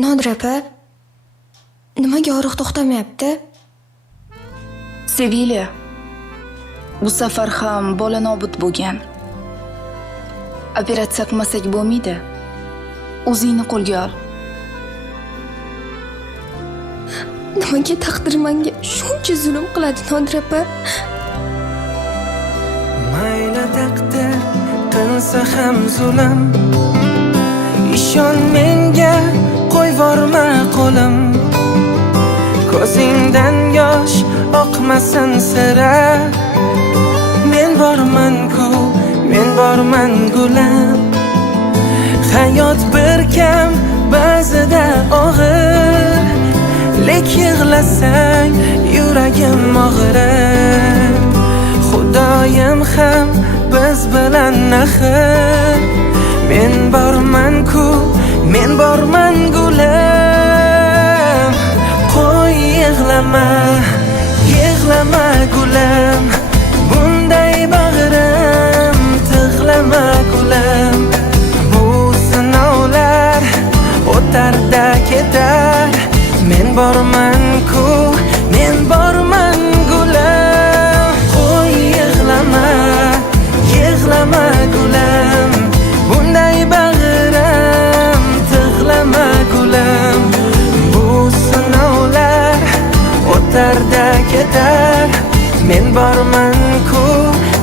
Nodira opa, nimaga og'riq to'xtamayapti? Sevilya, bu safar ham bola nobud bo'lgan. Operatsiya qilmasak bo'lmaydi. O'zingni qo'lga ol. Nimaga taqdir menga shuncha zulm qiladi, Nodira opa? Mayli taqdir qilsa ham zulm, ishon menga, qo'yvorma qo'lim. Ko'zingdan yosh oqmasin sira. Men borman-ku, men borman gulam. Hayot bir kam, ba'zida og'ir, lek yig'lasang yuragim og'rir. Xudoyim ham biz bilan axir. Men borman-ku, men borman gulam. Qo'y yig'lama, yig'lama gulam. Bunday bag'rim tig'lama gulam. Bu sinovlar o'tar-da ketar. Men borman-ku, men borman gulam. Qo'y yig'lama, yig'lama gulam. Bunday bag'rim tig'lama gulam. Bu sinovlar o'tar-da ketar. Men borman-ku,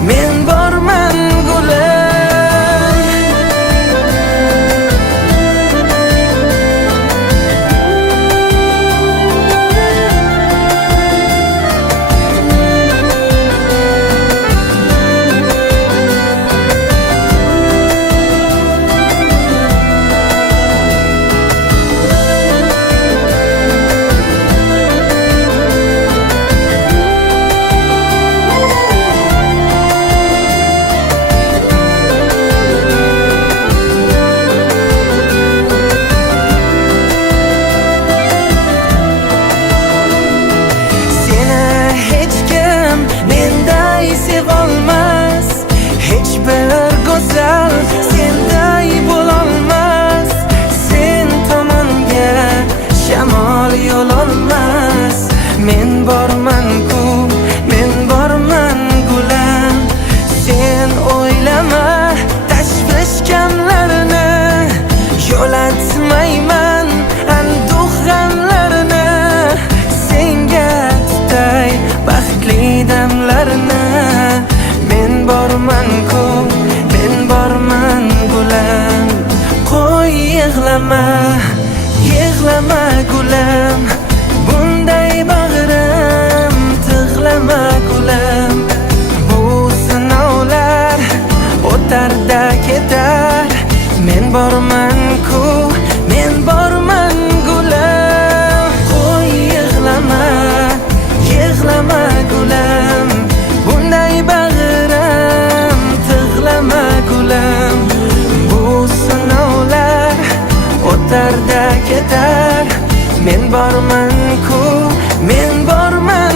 men borman gulam. Senday bo'lolmas, sen tomonga shamol yo'l olmas. Men borman-ku, men borman gulam. Sen o'ylama tashvish kamlarini, yo'latmayman anduh g'amlarini. Senga tutay baxtli damlarini. Men borman-ku, men borman gulam. Qo'y yig'lama, yig'lama gulam. Bunday bag'rim tig'lama gulam. Bu sinovlar o'tar-da ketar. Men borman-ku, men borman gulam. Qo'y yig'lama, yig'lama gulam. Bunday bag'rim tig'lama gulam. Bu sinovlar o'tar-da ketar. Men borman-ku, men borman